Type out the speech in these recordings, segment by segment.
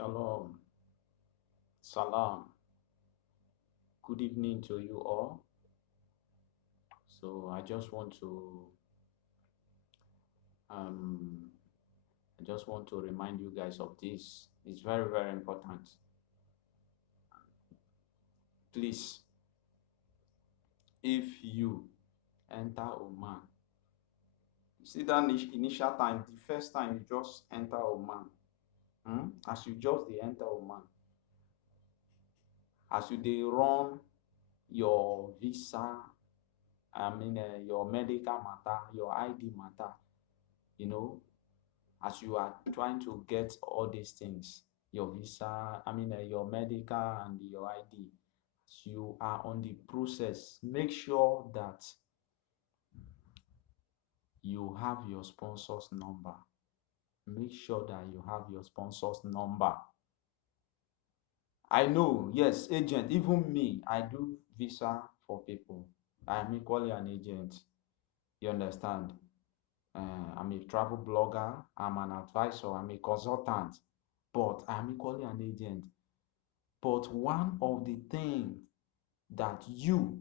Shalom, salam. Good evening to you all. So um, I just want to remind you guys of this. It's very, very important. Please, if you enter Oman, see that initial time, the first time you just enter Oman, as you just enter Oman, as you they run your visa, your medical matter, your ID matter, you know, as you are trying to get all these things, your visa, your medical and your ID, as you are on the process, make sure that you have your sponsor's number. Make sure that you have your sponsor's number. I know, yes, agent, even me, I do visa for people. I'm equally an agent. You understand? I'm a travel blogger, I'm an advisor, I'm a consultant, but I'm equally an agent. But one of the things that you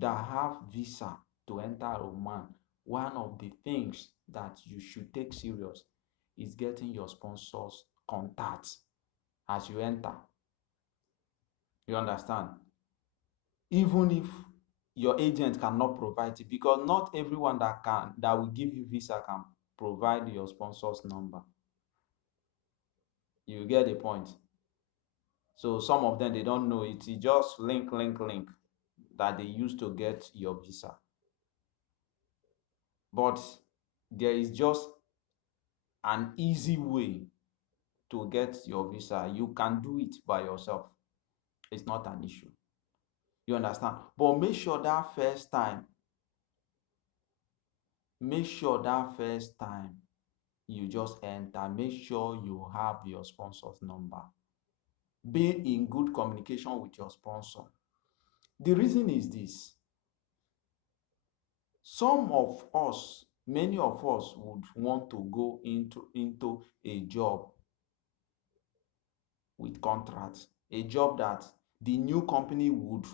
that have visa to enter Oman, one of the things that you should take serious is getting your sponsors contacts as you enter. You understand? Even if your agent cannot provide it, because not everyone that will give you visa can provide your sponsor's number. You get the point. So some of them, they don't know it. It's just link that they use to get your visa. But there is just an easy way to get your visa. You can do it by yourself. It's not an issue. You understand? But make sure that first time you just enter, make sure you have your sponsor's number. Be in good communication with your sponsor. The reason is this. Many of us would want to go into a job with contracts, a job that the new company would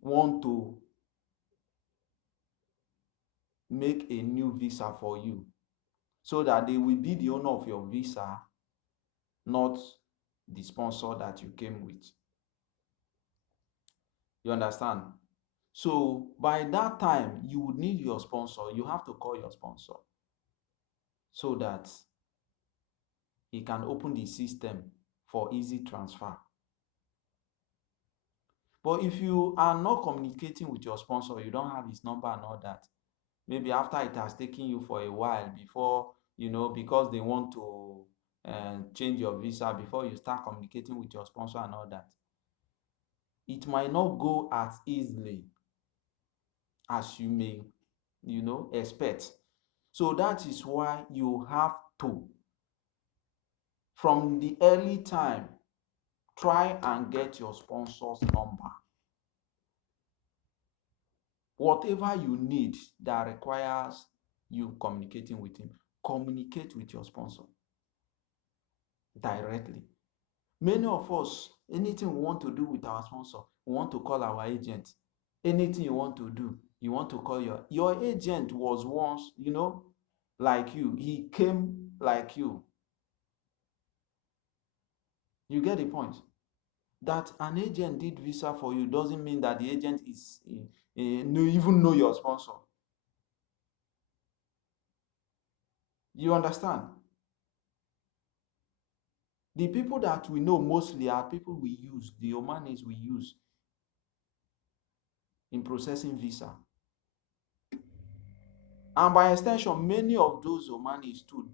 want to make a new visa for you so that they will be the owner of your visa, not the sponsor that you came with. You understand? So by that time, you would need your sponsor. You have to call your sponsor so that he can open the system for easy transfer. But if you are not communicating with your sponsor, you don't have his number and all that, maybe after it has taken you for a while before, because they want to change your visa, before you start communicating with your sponsor and all that, it might not go as easily as you may, expect. So that is why you have to, from the early time, try and get your sponsor's number. Whatever you need that requires you communicating with him, communicate with your sponsor directly. Many of us, anything we want to do with our sponsor, we want to call our agent. Anything you want to do, you want to call your agent. Was once, like you. He came like you. You get the point? That an agent did visa for you doesn't mean that the agent is even know your sponsor. You understand? The people that we know mostly are people we use, the Omanis we use in processing visa. And by extension, many of those Omanis too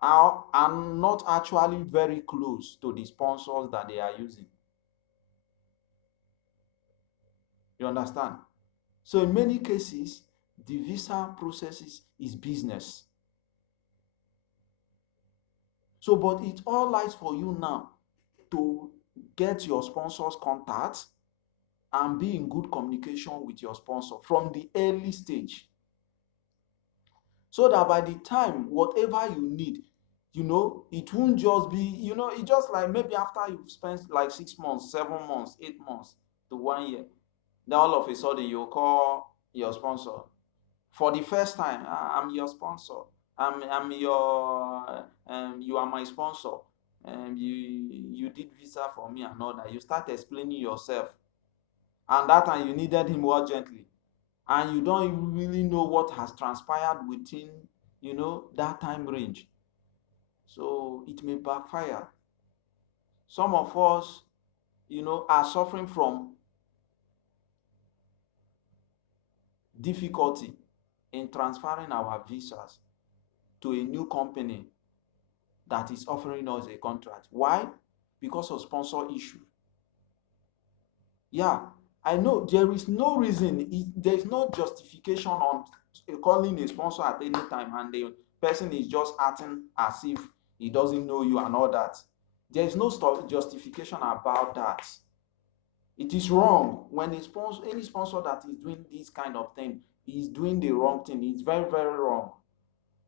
are not actually very close to the sponsors that they are using. You understand? So in many cases, the visa processes is business. So, but it all lies for you now to get your sponsor's contact and be in good communication with your sponsor from the early stage. so that by the time whatever you need, it won't just be, it's just like maybe after you've spent like 6 months, 7 months, 8 months to 1 year, then all of a sudden you call your sponsor for the first time. I'm your sponsor. I'm your you are my sponsor. You did visa for me and all that. You start explaining yourself, and that time you needed him urgently, and you don't even really know what has transpired within that time range. So it may backfire. Some of us are suffering from difficulty in transferring our visas to a new company that is offering us a contract. Why? Because of sponsor issue. Yeah, I know there is no reason, there is no justification on calling a sponsor at any time and the person is just acting as if he doesn't know you and all that. There is no justification about that. It is wrong when any sponsor that is doing this kind of thing is doing the wrong thing. It's very, very wrong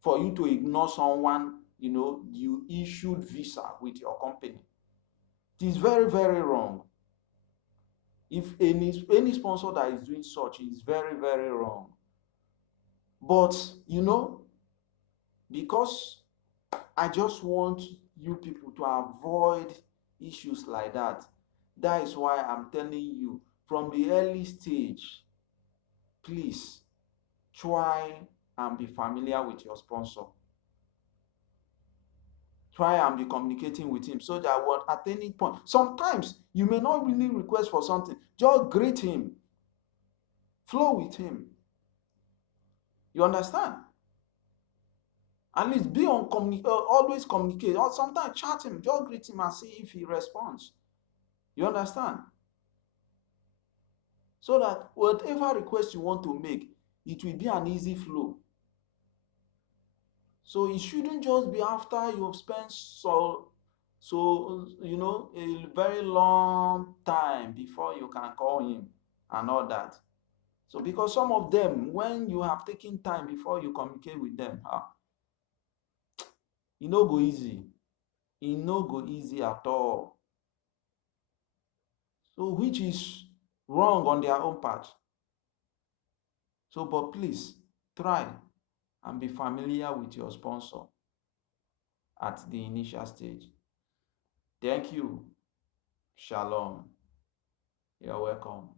for you to ignore someone you issued visa with your company. It is very, very wrong. If any sponsor that is doing such is very, very wrong. But because I just want you people to avoid issues like that, that is why I'm telling you from the early stage, please try and be familiar with your sponsor. Try and be communicating with him so that at any point, sometimes you may not really request for something, just greet him, flow with him. You understand? At least be on always communicate, or sometimes chat him, just greet him and see if he responds. You understand? So that whatever request you want to make, it will be an easy flow. So it shouldn't just be after you've spent a very long time before you can call him and all that. So because some of them, when you have taken time before you communicate with them, e no go easy. E no go easy at all. So which is wrong on their own part. So but please try and be familiar with your sponsor at the initial stage. Thank you. Shalom. You're welcome.